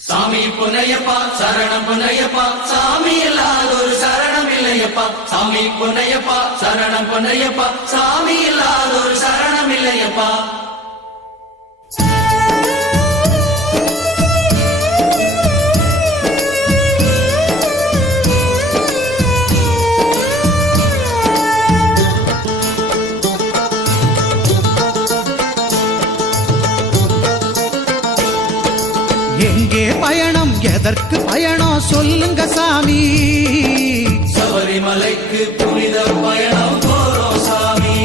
சாமி பொன்னையப்பா சரணம் பொன்னையப்பா சாமி இல்லாதொரு சரணம் இல்லையப்பா சாமி பொன்னையப்பா சரணம் பொன்னையப்பா சாமி இல்லாதொரு சரணம் இல்லையப்பா எங்கே பயணம் எதற்கு பயணம் சொல்லுங்க சாமி சபரிமலைக்கு புனித பயணம் போறோம் சாமி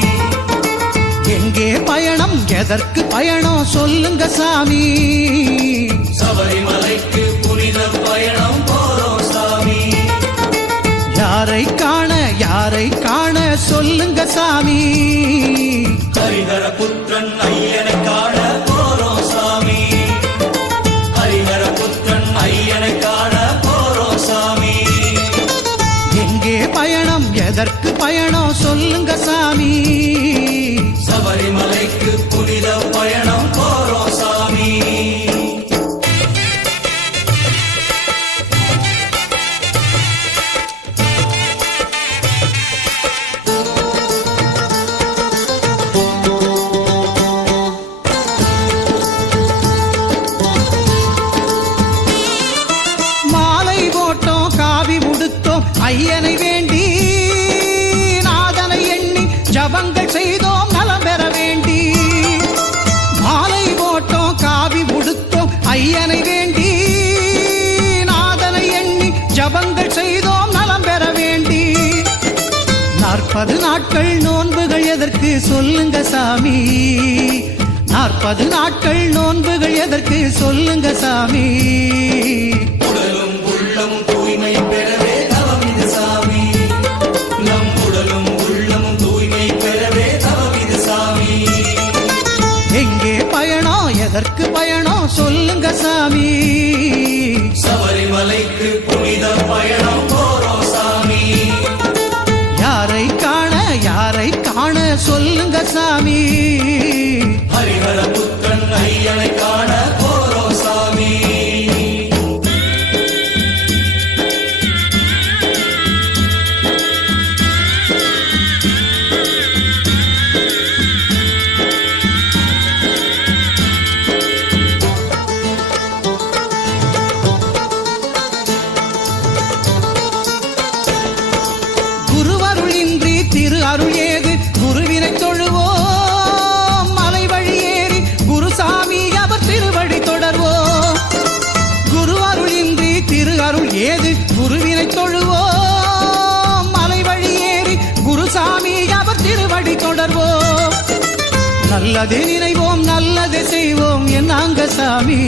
எங்கே பயணம் எதற்கு பயணம் சொல்லுங்க சாமி சபரிமலைக்கு புனித பயணம் போறோம் சாமி யாரை காண சொல்லுங்க சாமி ஹரிஹர புத்திரன் ஐயனை காண போறோம் சாமி ஹரிஹர புத்திரன் ஐயனை காண போறோம் சாமி எங்கே பயணம் எதற்கு பயணம் சொல்லுங்க சாமி சபரிமலைக்கு புனித பயணம் போறோம் சாமி மாலை போட்டோம் காவி உடுத்தோம் ஐயனை வேண்டி நாதனை எண்ணி ஜபங்கள் செய்தோம் நலம் பெற வேண்டி மாலை போட்டோம் காவி உடுத்தோம் ஐயனை வேண்டி நாதனை எண்ணி ஜபங்கள் செய்தோம் நலம் பெற வேண்டி 40 நாட்கள் நோன்புகள் எதற்கு சொல்லுங்க சாமி 40 நாட்கள் நோன்புகள் எதற்கு சொல்லுங்க சாமி உடலும் உள்ளமும் தூய்மை பெறவே தவம் இது சாமி நம் உடலும் உள்ளமும் தூய்மை பெறவே தவம் இது சாமி எங்கே பயணம் எதற்கு பயணம் சொல்லுங்க சாமி சபரிமலைக்கு புனித பயணம் போறோம் சாமி யாரை காண சொல்லுங்க சாமி ஹரிஹர புத்திரன் ஐயனை காண போறோம் சாமி குருவருள் இன்றி திரு அருள் ஏது குருவினை தொழுவோம் மலை வழி ஏறி குருசாமி அவர் திருவடி தொடர்வோம் குருவருள் இன்றி திரு அருள் ஏது குருவினை தொழுவோம் மலை வழி ஏறி குருசாமி அவர் திருவடி தொடர்வோம் நல்லது நினைவோம் நல்லது செய்வோம் என்னாங்க சாமி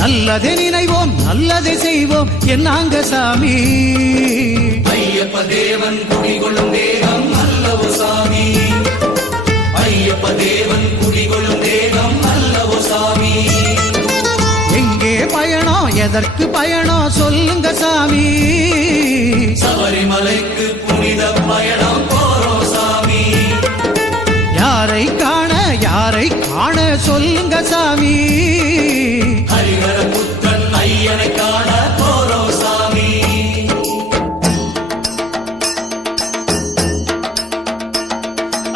நல்லது நினைவோம் நல்லது செய்வோம் என்னாங்க சாமி ஐயப்ப தேவன் குடிகொள்ளும் தேகம் நல்லவோ சாமி ஐயப்ப தேவன் குடிகொள்ளும் தேகம் நல்லவோ சாமி எங்கே பயணம் எதற்கு பயணம் சொல்லுங்க சாமி சபரிமலைக்கு புனித பயணம் போறோம் சாமி யாரை காண சொல்லுங்க சாமி ஹரிஹர புத்திரன் ஐயனை காண போறோம் சாமி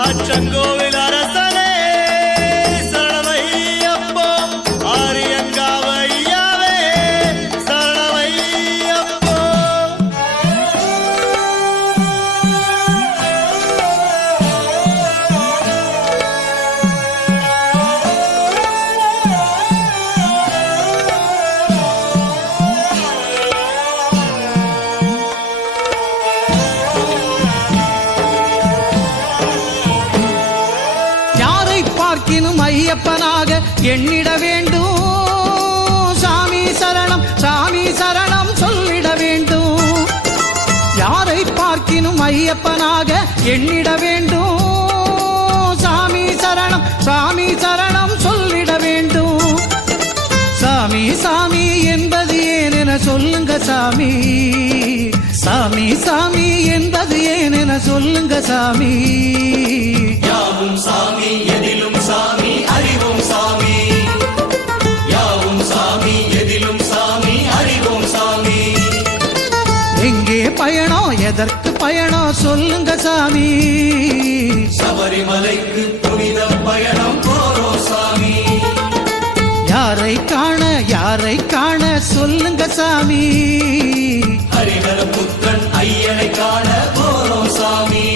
அச்சங்கோவில் அரசனே சரணமையப்போ ஆரியங்காவையாவே சரணமையப்போ யாரை பார்க்கினும் ஐயப்பனாக எண்ணிட வேண்டும் சாமி சரணம் சொல்லிட வேண்டும் யாரை பார்க்கினும் ஐயப்பனாக எண்ணிட வேண்டும் சாமி சரணம் சொல்லிட வேண்டும் சாமி என்பது ஏனென சொல்லுங்க சாமி சாமி என்பது ஏனென சொல்லுங்க சாமி யாவும் சாமி எதிலும் சாமி அறிவும் சாமி யாவும் சாமி சாமி எதிலும் சாமி அறிவோம் சாமி. எங்கே பயணம் எதற்கு பயணம் சொல்லுங்க சாமி. சபரிமலைக்கு புனித பயணம் போறோம் சாமி. யாரை காண சொல்லுங்க சாமி. ஹரிஹர புத்தன் ஐயனை காண போறோம் சாமி.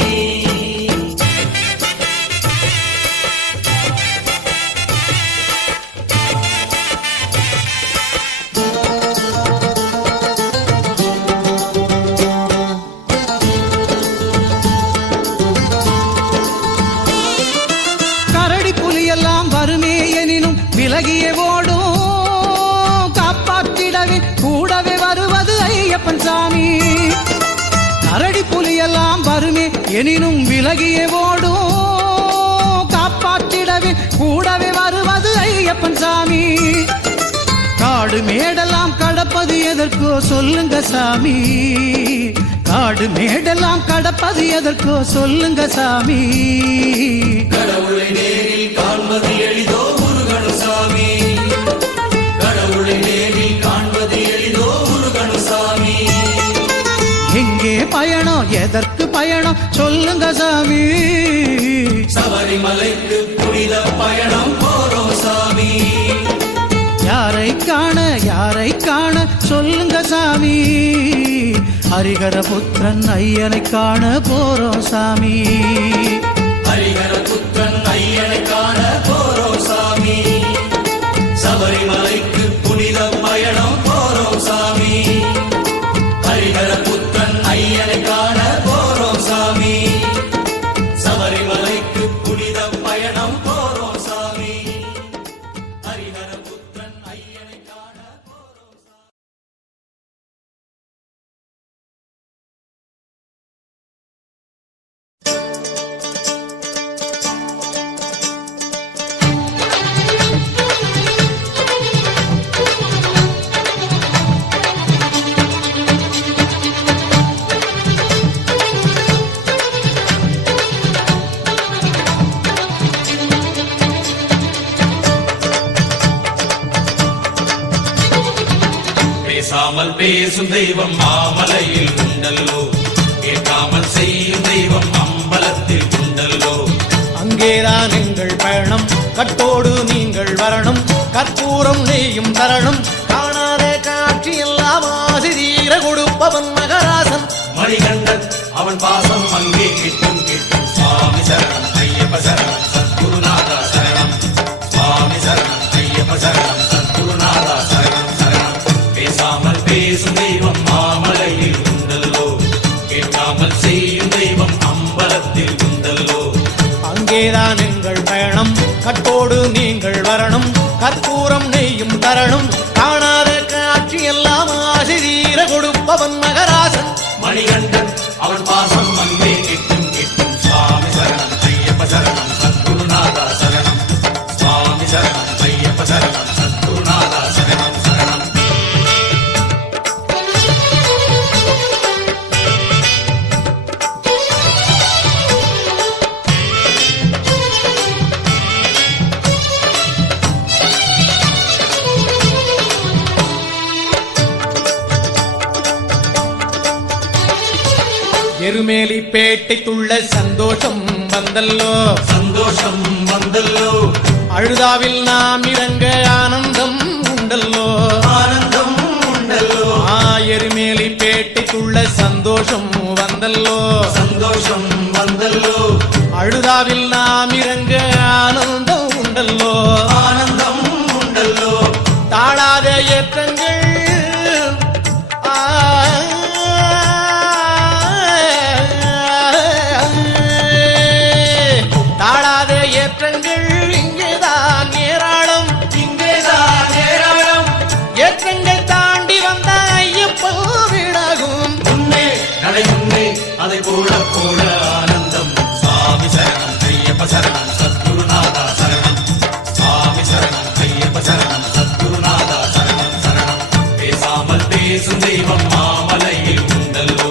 கரடி புலியெல்லாம் வருமே எனினும் விலகியே ஓடும், காப்பாற்றிடவே கூடவே வருவது ஐயப்பன் சாமி. கரடி புலியெல்லாம் வருமே எனினும் விலகியே ஓடும், காப்பாற்றிடவே கூடவே வருவது ஐயப்பன் சாமி. காடு மேடெல்லாம் கடப்பது எதற்கோ சொல்லுங்க சாமி. காடு மேடெல்லாம் கடப்பது எதற்கோ சொல்லுங்க சாமி. கடவுளை நேரில் காண்பது எளிதோ முருகனு சாமி. கடவுளை நேரில் காண்பது எளிதோ முருகனு சாமி. எங்கே பயணம் எதற்கு பயணம் சொல்லுங்க சாமி. சபரிமலைக்கு புனித பயணம் போறோம் சாமி. யாரை காண சொல்லுங்க சாமி. ஹரிஹர புத்திரன் ஐயனை காண போறோம் சாமி. ஹரிஹர புத்திரன் ஐயனை காண போறோம் சாமி. சபரிமலைக்கு புனித பயணம் போறோம் சாமி. ஹரிஹர புத்திரன் ஐயனை காண போறோம் சாமி. சபரிமலைக்கு புனித பயணம் போறோம் சாமி. ஹரிஹர புத்திரன் ஐயனை காண போறோம் சாமி. பேசாமல் பேசும் தெய்வம் மாமலையில் உண்டல்லோ, கேட்காமல் செய்யும் தெய்வம் அம்பலத்தில் உண்டல்லோ. அங்கேதான் எங்கள் பயணம், கட்டோடு நீங்கள் வரணும், கற்பூரம் நெய்யும் தரணும், காணாத காட்சி எல்லாம் ஆசிரியர கொடுப்பவன் மகராசன் மணிகண்டன் அவன் பாசம் அங்கே கிட்டும் கிட்டும். சுவாமி சரணம் ஐயப்ப சரணம் சத்குருநாதா சரணம். சுவாமி சரணம் ஐயப்ப சரணம் சத்குருநாதா சரணம் சரணம். பேசாமல் பேசும் தெய்வம் மாமலையில் உண்டல்லோ, கேட்காமல் செய்யும் தெய்வம் அம்பலத்தில் உண்டல்லோ. அங்கேதான் எங்கள் பயணம், கட்டோடு நீங்கள் வரணும், கற்பூரம் நெய்யும் தரணும், காணாத காட்சி எல்லாம் ஆசிரியர கொடுப்பவன் மகராசன் மணிகண்டன் அவன் பாசம் அங்கே கிட்டும் கிட்டும். சுவாமி சரணம் ஐயப்ப சரணம் சத்குருநாதா சரணம். சுவாமி சரணம் ஐயப்ப சரணம் சத்குருநாதா சரணம் சரணம். எருமேலி பேட்டைக்குள்ள சந்தோஷம் வந்தல்லோ, சந்தோஷம் வந்தல்லோ. அழுதாவில் நாம் இறங்க ஆனந்தம் உண்டல்லோ, ஆனந்தம் உண்டல்லோ. எருமேலி பேட்டைக்குள்ள சந்தோஷம் வந்தல்லோ, சந்தோஷம் வந்தல்லோ. அழுதாவில் நாம் இறங்க ஆனந்தம் உண்டல்லோ, ஆனந்தம் உண்டல்லோ. தாழாத ஏற்றங்கள் தாழாத ஏற்றங்கள் இங்கேதான் ஏராளம், இங்கேதான் ஏராளம். ஏற்றங்கள் தாண்டி வந்த ஐயப்போ விடாகும். முன்னே நடை முன்னே அதை போல போல ஆனந்தம். சுவாமி சரணம் ஐயப்ப சரணம் சத்குருநாதா சரணம். சுவாமி சரணம் ஐயப்ப சரணம் சத்குருநாதா சரணம் சரணம். பேசாமல் பேசும் தெய்வம் மாமலையில் உண்டல்லோ,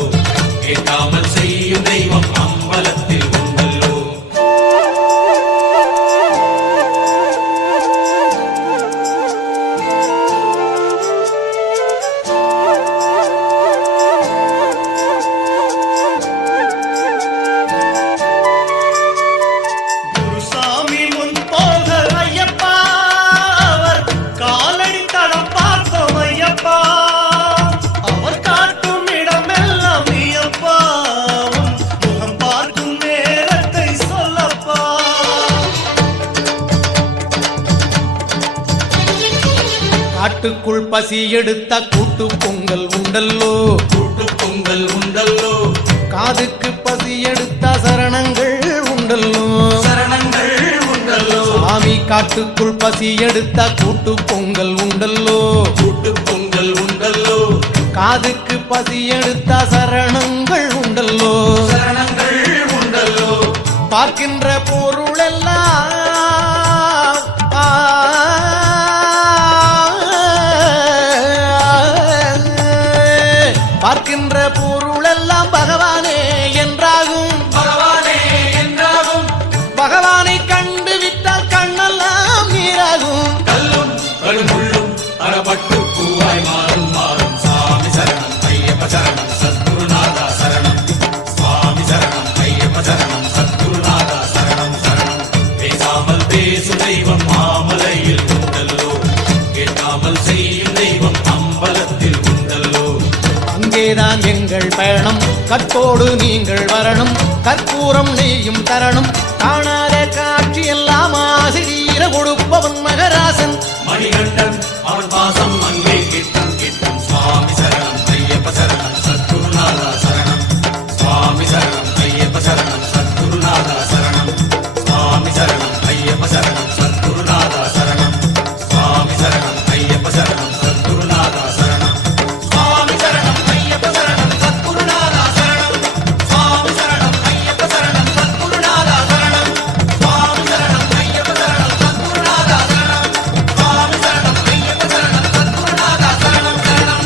கேட்காமல் செய்யும் தெய்வம் அம்பலத்தில் உண்டல்லோ. காட்டுக்குள் பசி எடுத்த கூட்டு பொங்கல் உண்டல்லோ, கூட்டு பொங்கல் உண்டல்லோ, காதுக்கு பசி எடுத்த சரணங்கள் உண்டல்லோ, சரணங்கள் உண்டல்லோ, சாமி காட்டுக்குள் பசி எடுத்த கூட்டு பொங்கல் உண்டல்லோ, கூட்டு பொங்கல் உண்டல்லோ, காதுக்கு பசி எடுத்த சரணங்கள் உண்டல்லோ, சரணங்கள் உண்டல்லோ, பார்க்கின்ற பொருளெல்லாம் பார்க்கின்ற பொருளெல்லாம் பகவானே என்றாகும், பகவானே என்றாகும், பகவானை கண்டு விட்டால் கண்ணெல்லாம் நீராகும், கல்லும் கடுமுள்ளும் அறப்பட்டு பூவாய் மாறும் மாறும். சாமி சரணம் ஐயப்ப சரணம் சத்குருநாதா சரணம், சுவாமி சரணம் ஐயப்ப சரணம் சத்குருநாதா சரணம் சரணம். பேசாமல் பேசும் தெய்வம் மாமலையில் உண்டல்லோ, கேட்காமல் செய்யும் தெய்வம் அம்பலத்தில் உண்டல்லோ. அங்கேதான் எங்கள் பயணம், கற்போடு நீங்கள் வரணும், கற்பூரம் நெய்யும் தரணும், காணாத காட்சி எல்லாம் ஆசிரியர கொடுப்பவன் மகராசன் மணிகண்டன் அவன் பாசம் அங்கே கிட்டும் கிட்டும். சுவாமி சரணம் ஐயப்ப சரணம் சத்குருநாதா சரணம், சுவாமி சரணம் ஐயப்ப சரணம் சத்குருநாதா சரணம், சுவாமி சரணம் ஐயப்ப சரணம் சத்குருநாதா சரணம், சுவாமி சரணம் ஐயப்ப சரணம் சத்குருநாதா சரணம், சுவாமி சரணம் ஐயப்ப சரணம் சத்குருநாதா சரணம், சுவாமி சரணம் ஐயப்ப சரணம் சத்குருநாதா சரணம், சுவாமி சரணம் ஐயப்ப சரணம் சத்குருநாதா சரணம், சுவாமி சரணம் ஐயப்ப சரணம் சத்குருநாதா சரணம் சரணம்.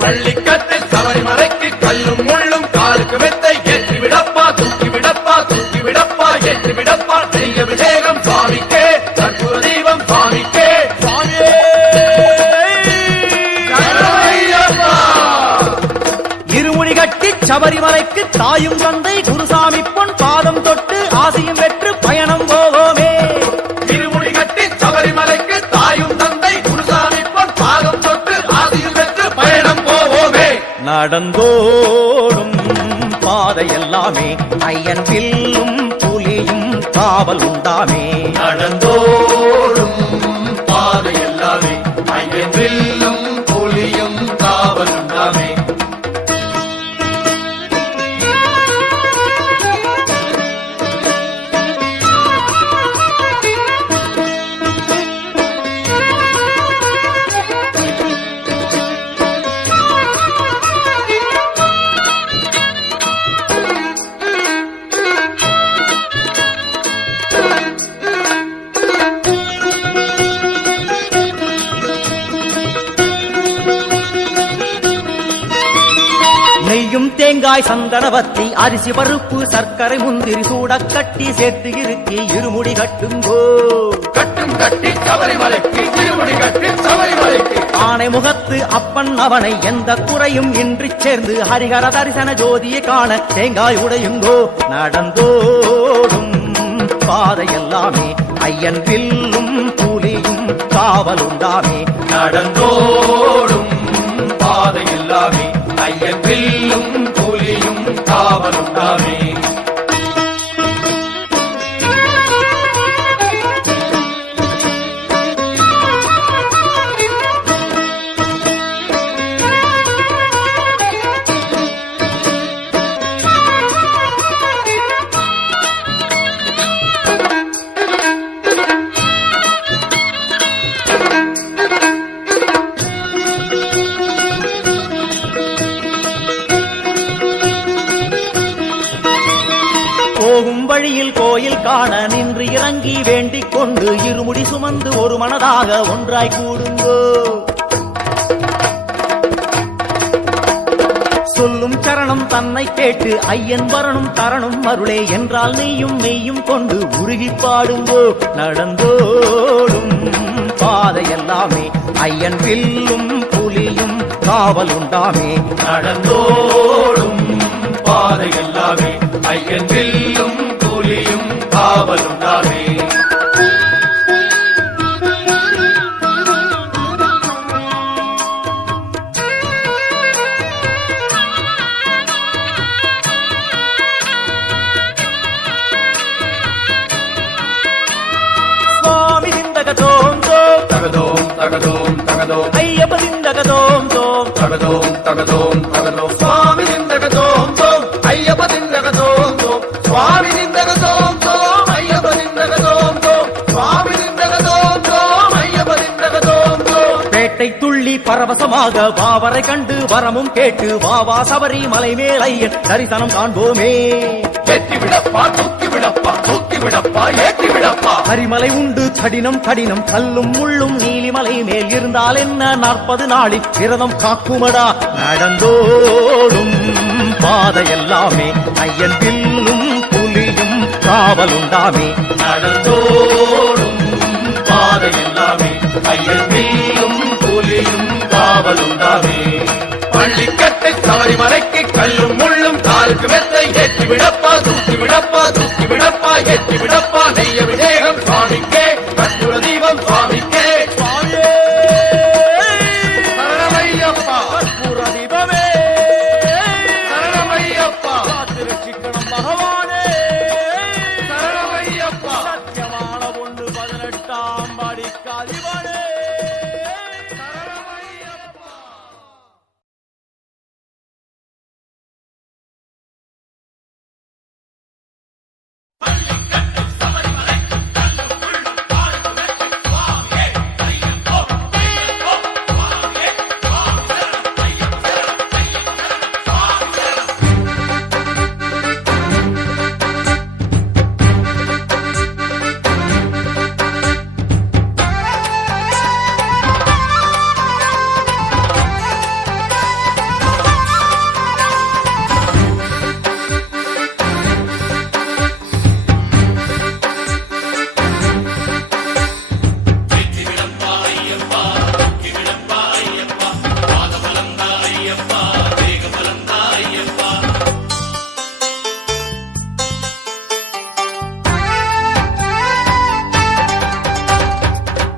பள்ளிக்கட்டில் சபரிமலைக்கு கல்லும் முள்ளும் காலுக்கு மெத்தை ஏற்றி விடப்பா தூக்கி விடப்பா தூக்கி விடப்பா ஏற்றி விடப்பா நெய் அபிஷேகம் சுவாமிக்கே கற்பூர தீபம் சுவாமிக்கே சுவாமியே சரணமையப்பா. இருமுடி கட்டி சபரிமலைக்கு தாயும் தந்தை குருசாமி பொன் பாதம் தொட்டு ஆசையும் பெற்று பயணம் போவோமே. இருமுடி கட்டி சபரிமலைக்கு தாயும் தந்தை குருசாமி பொன் பாதம் தொட்டு ஆதியில் பெற்று பயணம் போவோமே. நடந்தோடும் பாதை எல்லாமே ஐயன் வில்லும் புலியும் காவல் உண்டாமே. நடந்தோடும் பாதை எல்லாமே ஐயன் வில்லும் புலியும் காவல் உண்டாமே. நெய்யும் தேங்காய் சந்தனவத்தி அரிசி பருப்பு சர்க்கரை முந்திரி சூட கட்டி சேர்த்து இருக்கி இருமுடி கட்டுங்கோ. கட்டும் கட்டி சபரிமலைக்கு திருமுடி கட்டி சபரிமலைக்கு ஆனை முகத்து அப்பன் அவனை எந்த குறையும் இன்றி சேர்ந்து ஹரிஹர தரிசன ஜோதியை காண தேங்காய் உடையுங்கோ. நடந்தோடும் பாதை எல்லாமே ஐயன் வில்லும் புலியும் காவல் உண்டாமே. நடந்தோடும் பாதை எல்லாமே ஐயன் வில்லும் புலியும் காவல் உண்டாமே. போகும் வழியில் கோயில் காண நின்று இறங்கி வேண்டிக் கொண்டு இருமுடி சுமந்து ஒரு மனதாக ஒன்றாய் கூடுங்கோ. சொல்லும் சரணம் தன்னை கேட்டு ஐயன் வரணும் தரணும் அருளே என்றால் நெய்யும் மெய்யும் கொண்டு உருகி பாடுங்கோ. நடந்தோடும் பாதை எல்லாமே ஐயன் வில்லும் புலியும் காவல் உண்டாமே. நடந்தோடும் பாதை எல்லாமே ஐயன் வில்லும் புலியும் காவல் உண்டாமே. தகதோம் தகதோம் ஐயப்ப திந்தகதோம் தோம் தகதோம் தகதோம் தகதோம் சுவாமி நிந்தகதோம் தோம் ஐயப்ப நிந்தகதோம் தோம் சுவாமி நிந்தகதோம் தோம் ஐயப்ப நிந்தகதோம் தோம் சுவாமி நிந்தகதோம் தோம் ஐயப்ப நிந்தகதோம் தோம் பேட்டை துள்ளி பரவசமாக வாவரை கண்டு வரமும் கேட்டு வாவா சபரி மலை மேல் ஐயன் தரிசனம் காண்போமே. ஏற்றி விடப்பா தூக்கி விடப்பா தூக்கி விடப்பா ஏற்றி விடப்பா கரிமலை உண்டு கடினம் கடினம் கல்லும் முள்ளும் நீலிமலை மேல் இருந்தால் என்ன 40 நாளில் விரதம் காக்குமடா. நடந்தோடும் பாதை எல்லாமே ஐயன் வில்லும் புலியும் காவலுண்டாமே. நடந்தோடும் பாதை எல்லாமே ஐயன் வில்லும் புலியும் காவலுண்டாமே. பள்ளிக்கட்டை சபரிமலைக்கு கல்லும் முள்ளும் காலுக்கு மெத்தை ஏற்றி விடப்பா தூக்கி விடப்பா தூக்கி விடப்பா ஏற்றி விடப்பா நெய்ய விஜயகம் சுவாமிக்கே கற்பூர தீபம் சுவாமிக்கே சுவாமியே சரணமையப்பா கற்பூர தீபமே சரணமையப்பா காத்திருச்சிக்கணும் பகவானே சரணமையப்பா சத்தியமான ஒன்று 18ஆம் படிக்கு அதிபனே சரணமையப்பா.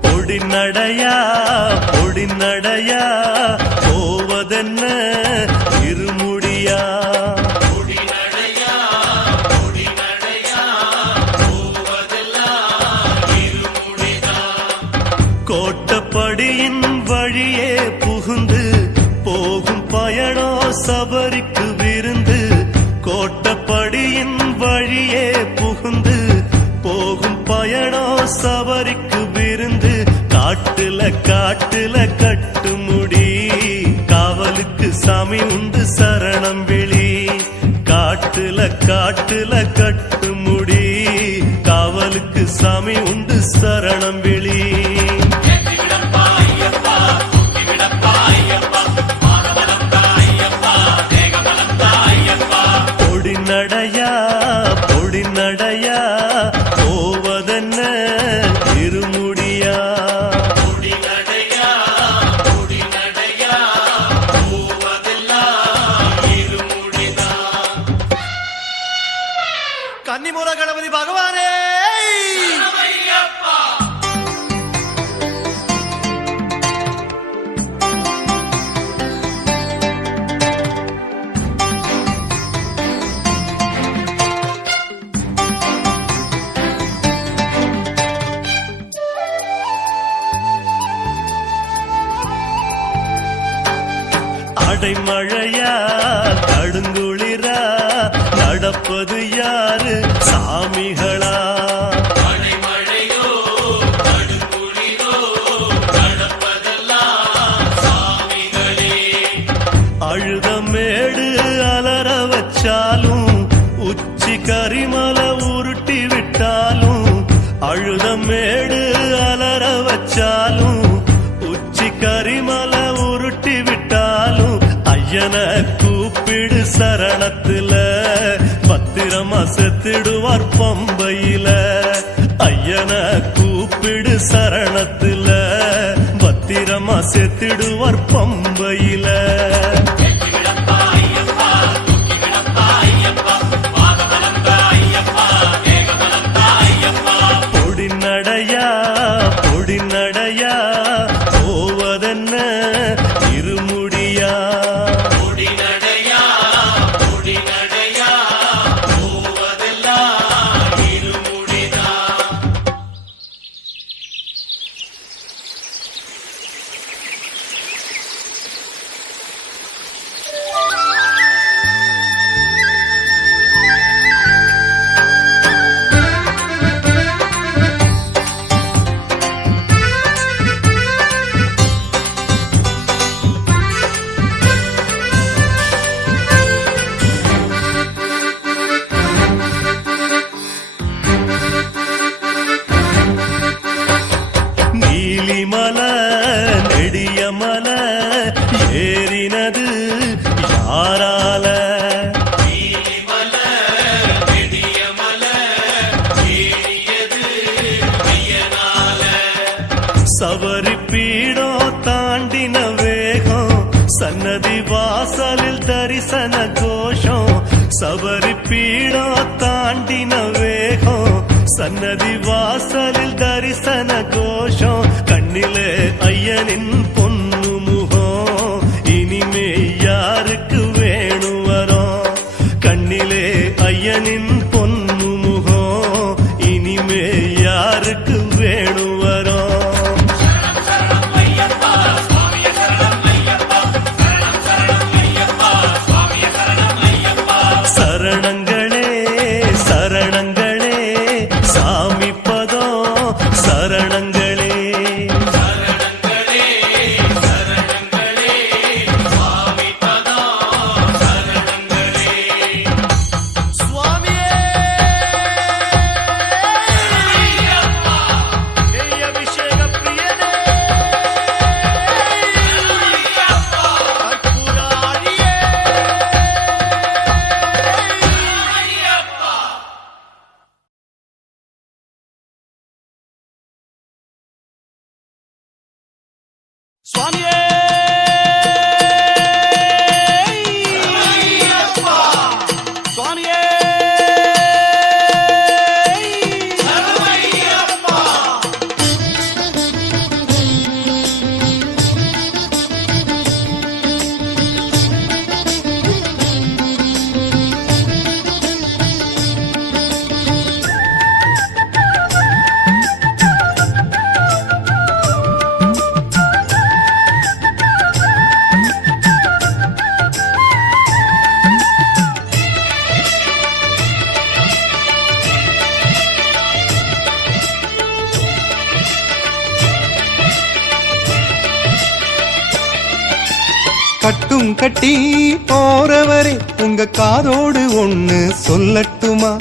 பொடி நடையா போவதென்ன இருமுடியா. கோட்டப்படியின் வழியே புகுந்து போகும் பயணோ சபரிக்கு விருந்து. கோட்டப்படியின் வழியே புகுந்து போகும் பயணோ சபரிக்கு விருந்து. காட்டுல காட்டுல கட்டுமுடி காவலுக்கு சாமி உண்டு சரணம் விழி. காட்டுல காட்டுல கட்டுமுடி காவலுக்கு சாமி உண்டு சரணம் விழி. பொடி நடையா பொடி நடையா போவதென்ன இருமுடியா. கன்னிமூல கணபதி பகவானே அடைமழையா கடுங்குளிரா நடப்பது யாரு சாமிகளா. அழுதமேடு அலற வச்சாலும் உச்சி கரிமலை உருட்டி விட்டாலும். அழுதமேடு அலற வச்சாலும் உச்சி கரிமலை உருட்டி விட்டாலும். ஐயன கூப்பிடு சரணத்துல பத்திரமா செத்திடுவார் பம்பையில. ஐயன கூப்பிடு சரணத்துல பத்திரமா செத்திடுவார் பம்பையில. பொடி நடையா பொடி நடையா போவதென்ன இருமுடியா. சபரி பீடம் தாண்டின வேகம் சன்னதி வாசலில் தரிசன கோஷம் சபரி பீடம் தாண்டின வேகம் சன்னதி வாசலில் தரிசன கோஷம் கண்ணிலே ஐயனின் பொன்னு முகம் இனிமே யாருக்கு வேணும் வரோம் கண்ணிலே ஐயனின் பொன்னு முகம் இனிமே யாருக்கு வேணும் வரோம் சரணங்களே சரணங்களே சாமி பதம் சரணங்களே சுவாமியே நெய் அபிஷேக பிரியனே கற்பூராழியே சுவாமியே சுவாமியே கட்டும் கட்டி போறவரே உங்க காதோடு ஒண்ணு சொல்லட்டுமா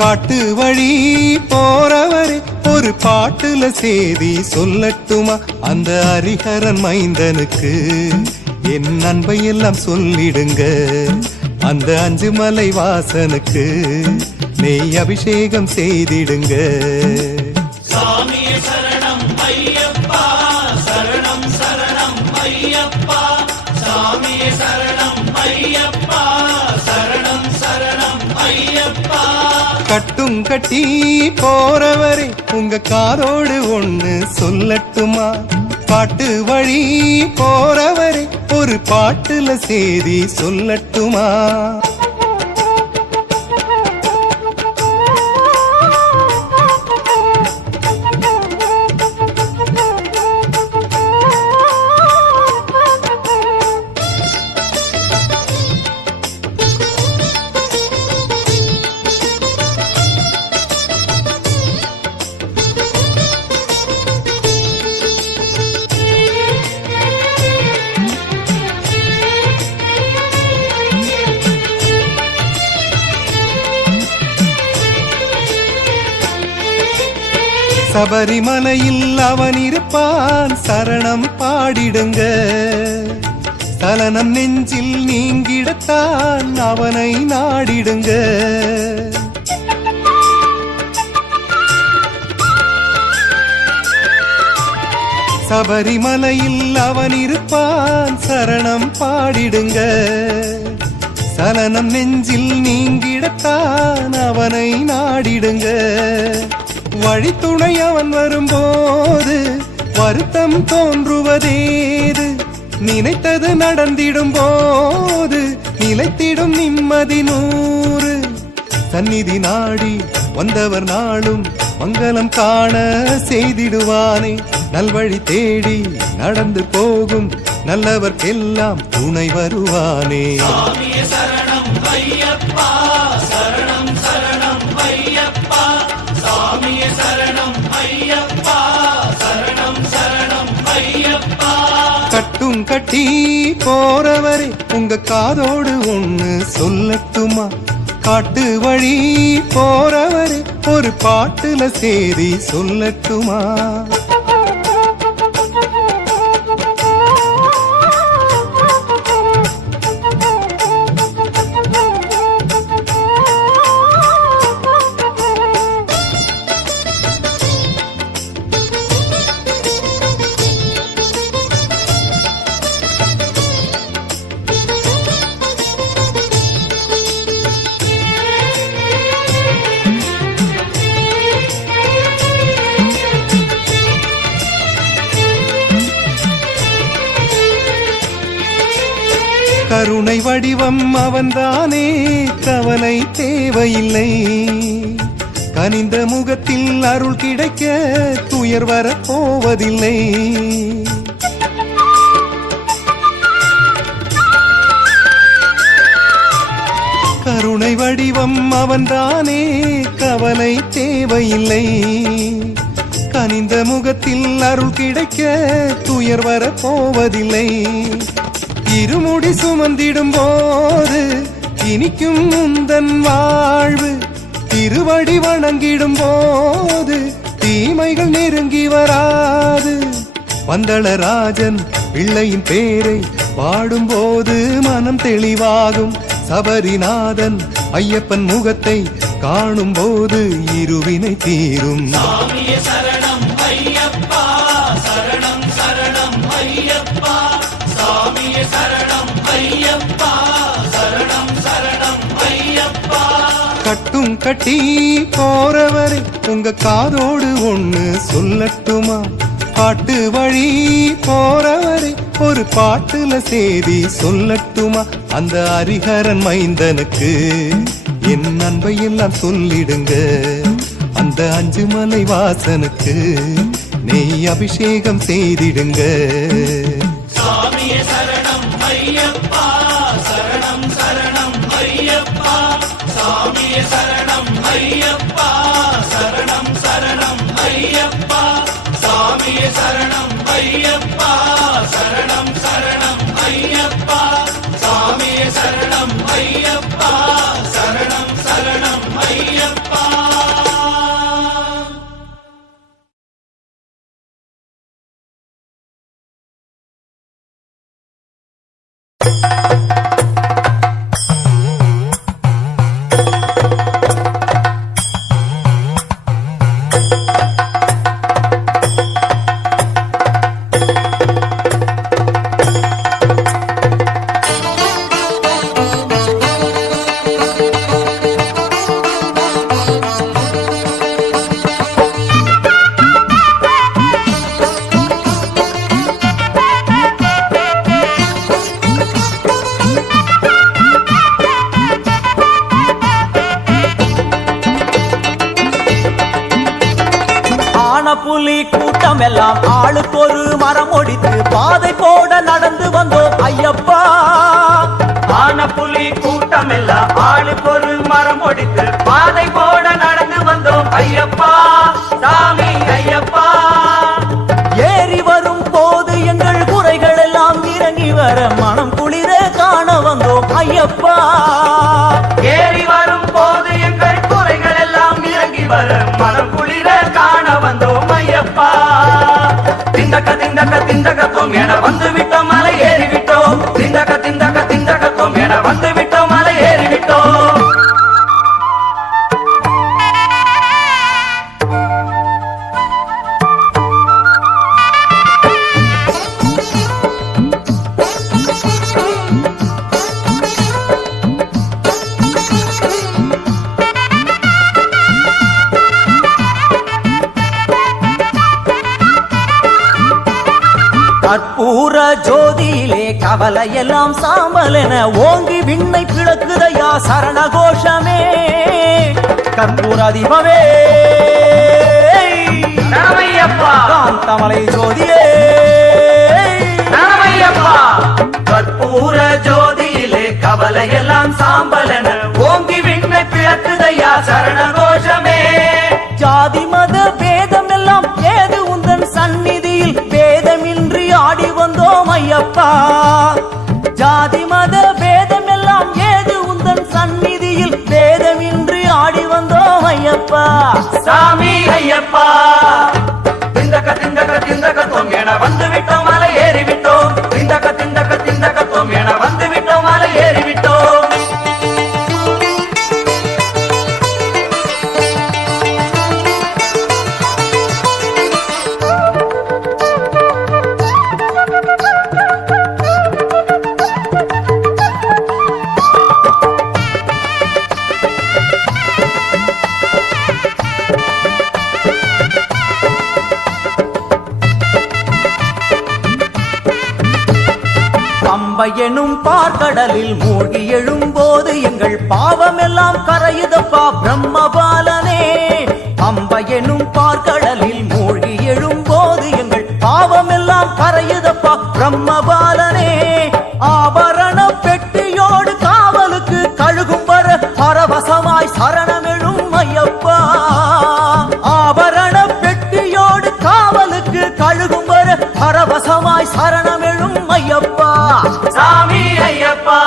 காட்டு வழி போறவரே ஒரு பாட்டுல சேதி சொல்லட்டுமா அந்த ஹரிஹரன் மைந்தனுக்கு என் அன்பை எல்லாம் சொல்லிடுங்க அந்த அஞ்சு மலை வாசனுக்கு நெய் அபிஷேகம் செய்திடுங்க சாமியே சரணம் ஐயப்பா சரணம் சரணம் ஐயப்பா சாமியே சரணம் ஐயப்பா சரணம் சரணம் ஐயப்பா கட்டும் கட்டி போறவரே உங்க காதோடு ஒண்ணு சொல்லட்டுமா பாட்டு வழி போறவரே ஒரு பாட்டுல சேதி சொல்லட்டுமா சபரிமலையில் அவன் இருப்பான் சரணம் பாடிடுங்க சலனம் நெஞ்சில் நீங்கிடத்தான் அவனை நாடிடுங்க சபரிமலையில் அவன் இருப்பான் சரணம் பாடிடுங்க சலனம் நெஞ்சில் நீங்கிடத்தான் அவனை நாடிடுங்க வழித்துணை அவன் வரும்போது வருத்தம் தோன்றுவதேது நினைத்தது நடந்திடும் போது நிலைத்திடும் நிம்மதி 100 சந்நிதி நாடி வந்தவர் நாளும் மங்களம் காண செய்திடுவானே நல்வழி தேடி நடந்து போகும் நல்லவர்க்கெல்லாம் துணை வருவானே சாமியே சரணம் ஐயப்பா சரணம் சரணம் ஐயப்பா சாமியே சரணம் ஐயப்பா சரணம் சரணம் ஐயப்பா கட்டும் கட்டி போறவரே உங்க காதோடு ஒண்ணு சொல்லட்டுமா காட்டு வழி போறவரே ஒரு பாட்டுல சேதி சொல்லட்டுமா கருணை வடிவம் அவன்தானே கவலை தேவையில்லை கனிந்த முகத்தில் அருள் கிடைக்க துயர் வரப் போவதில்லை கருணை வடிவம் அவன்தானே கவலை தேவையில்லை கனிந்த முகத்தில் அருள் கிடைக்க துயர் வரப் போவதில்லை இருமுடி சுமந்திடும் போது இனிக்கும் முந்தன் வாழ்வு திருவடி வணங்கிடும் போது தீமைகள் நெருங்கி வராது பந்தளராஜன் பிள்ளையின் பேரை பாடும்போது மனம் தெளிவாகும் சபரிநாதன் ஐயப்பன் முகத்தை காணும் போது இருவினை தீரும் சாமியே சரணம் ஐயப்பா சரணம் சரணம் ஐயப்பா சாமியே சரணம் ஐயப்பா சரணம் சரணம் ஐயப்பா கட்டும் கட்டி போறவரை உங்க காதோடு ஒண்ணு சொல்லட்டுமா பாட்டு வழி போறவரை ஒரு பாட்டுல செய்தி சொல்லட்டுமா அந்த ஹரிஹரன் மைந்தனுக்கு என் அன்பை எல்லாம் சொல்லிடுங்க அந்த அஞ்சுமலை வாசனுக்கு நெய் அபிஷேகம் செய்திடுங்க சாமியே சரணம் ஐயப்பா சரணம் சரணம் ஐயப்பா சாமியே சரணம் ஐயப்பா சரணம் சரணம் ஐயப்பா சாமியே சரணம் ஐயப்பா சரணம் சரணம் ஐயப்பா சாமியே சரணம் ஐயப்பா சரணம் சரணம் ஐயப்பா புலி கூட்டம் எல்லாம் ஆளுக்கு ஒரு மரம் ஒடித்து பாதை போட நடந்து வந்தோம் ஐயப்பா ஆன புலி கூட்டம் எல்லாம் ஆளுக்கு ஒரு மரம் ஒடித்து பாதை போட நடந்து வந்தோம் ஐயப்பா சாமி ஐயப்பா ஏறி வரும் போது எங்கள் குறைகள் எல்லாம் இறங்கி வர மனம் குளிர காண வந்தோம் ஐயப்பா ஏறி வரும் போது எங்கள் குறைகள் எல்லாம் இறங்கி வர மனம் குளிர காண வந்தோம் ஐயப்பா திண்டக திண்டக திண்டகத்தோம் என வந்து விட்டோம் மலை ஏறி விட்டோம் திண்டக திண்டக திண்டகத்தோம் என வந்து விட்டோம் மலை ஏறி விட்டோம் கற்பூர ஜோதியிலே கவலையெல்லாம் சாம்பல் என ஓங்கி விண்ணை பிளக்குதையா சரண கோஷமே கற்பூர தீபமே காந்தமலை ஜோதியே கற்பூர ஜோதியிலே கவலையெல்லாம் சாம்பல் என ஓங்கி விண்ணை பிளக்குதையா சரண கோஷமே ஜாதி மத பேதம் எல்லாம் ஏது உந்தன் சந்நிதியில் பேதமின்றி ஆடி வந்தோம் ஐயப்பா ஜாதி மத பேதம் எல்லாம் ஏது உந்தன் சந்நிதியில் பேதமின்றி ஆடி வந்தோம் ஐயப்பா சாமி ஐயப்பா திண்டக திண்டக திண்டகத்தோம் என வந்து விட்டோம் மலை ஏறி விட்டோம் திண்டக திண்டக திண்டகத்தோம் என வந்து விட்டோம் மலை ஏறி விட்டோம் பம்பை எனும் பார்க்கடலில் மூழ்கி எழும்போது எங்கள் பாவமெல்லாம் கரையுதப்பா பிரம்மபாலனே. பம்பை எனும் பார்க்கடலில் மூழ்கி எழும்போது எங்கள் பாவமெல்லாம் கரையுதப்பா பிரம்மபாலனே. ஆபரண பெட்டியோடு காவலுக்கு கழுகும் வர பரவசமாய் சரணமெழும் ஐயப்பா. ஆபரண பெட்டியோடு காவலுக்கு கழுகும் வர பரவசமாய் சரணமெழும் ஐயப்பா. சாமி ஐயப்பா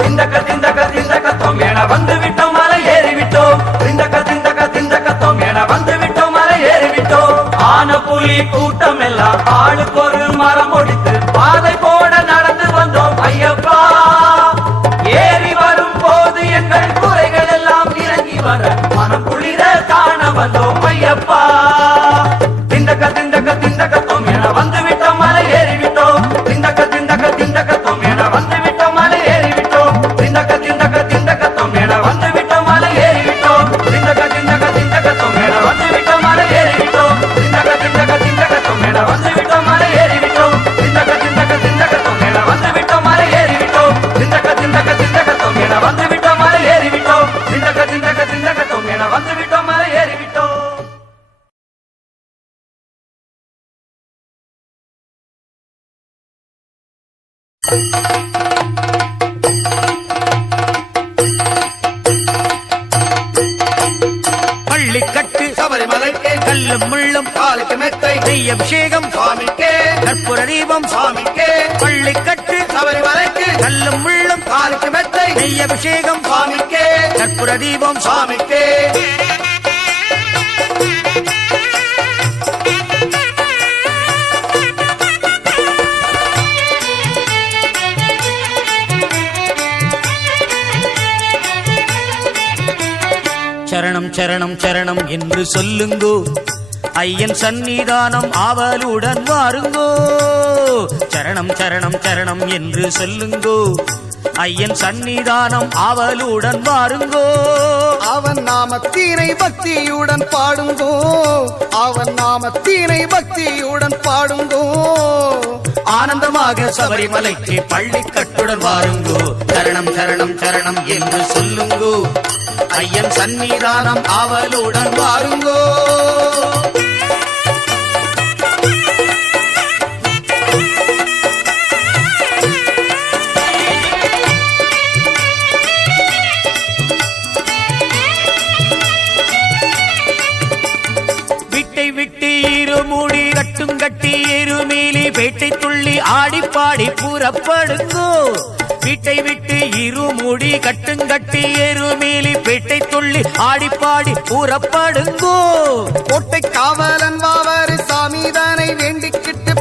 திந்தக்க திந்தக்க திந்தக்கத்தோம் என வந்து விட்டோம் மலை ஏறி விட்டோம். திந்தக்க திந்தக்க திந்தக்கத்தோம் என வந்து விட்டோம் மலை ஏறி விட்டோம். ஆன புலி கூட்டம் எல்லாம் ஆளுக்கு ஒரு மரம் ஒடித்து பாதை போட நடந்து வந்தோம் ஐயப்பா. ஏறி வரும் போது எங்கள் குறைகள் எல்லாம் இறங்கி வர மனம் குளிர காண வந்தோம் ஐயப்பா. திந்தக்க திந்தக்க திந்தக்கத்தோம் என வந்து விட்டோம் மலை ஏறி விட்டோம். திந்தக்க திந்தக்க திந்தக்கத்தோம் என வந்து விட்டோம் மலை ஏறி விட்டோம். திந்தக்க திந்தக்க திந்தக்கத்தோம் என வந்து விட்டோம் மலை ஏறி விட்டோம். திந்தக்க திந்தக்க திந்தக்கத்தோம் என வந்து விட்டோம் மலை ஏறி விட்டோம். திந்தக்க திந்தக்க திந்தக்கத்தோம் என வந்து விட்டோம் மலை ஏறி விட்டோம். திந்தக்க திந்தக்க திந்தக்கத்தோம் என வந்து விட்டோம் மலை ஏறி விட்டோம். திந்தக்க திந்தக்க திந்தக்கத்தோம் என வந்து விட்டோம் மலை ஏறி விட்டோம். திந்தக்க திந்தக்க திந்தக்கத்தோம் என வந்து விட்டோம் மலை ஏறி விட்டோம். பள்ளிக்கட்டு சபரிமலைக்கு கல்லும் முள்ளும் காலுக்கு மெத்தை நெய் அபிஷேகம் சுவாமிக்கே கற்பூர தீபம் சுவாமிக்கே. பள்ளிக்கட்டு சபரிமலைக்கு கல்லும் முள்ளும் காலுக்கு மெத்தை நெய் அபிஷேகம் சுவாமிக்கே கற்பூர தீபம் சுவாமிக்கே. சரணம் சரணம் சரணம் என்று சொல்லுங்கோ ஐயன் சந்நிதானம் ஆவலுடன் வாருங்கோ. சரணம் சரணம் சரணம் என்று சொல்லுங்கோ ஐயன் சந்நிதானம் ஆவலுடன் வாருங்கோ. அவன் நாமத்தினை பக்தியுடன் பாடுங்கோ. அவன் நாமத்தினை பக்தியுடன் பாடுங்கோ. ஆனந்தமாக சபரிமலைக்கு பள்ளிக்கட்டுடன் வாருங்கோ. சரணம் சரணம் சரணம் என்று சொல்லுங்கோ ஐயன் சந்நிதானம் ஆவலுடன் வாருங்கோ. விட்டை விட்டு இருமூடி கட்டும் கட்டி எருமேலி பேட்டை துள்ளி ஆடி பாடி புறப்படுங்கோ. வீட்டை விட்டு இருமூடி கட்டுங்கட்டி எருமேலி பேட்டை துள்ளி ஆடி பாடி புறப்படுங்கோ. கோட்டை காவலன் வாவாறு சாமிதானை வேண்டிக்கிட்டு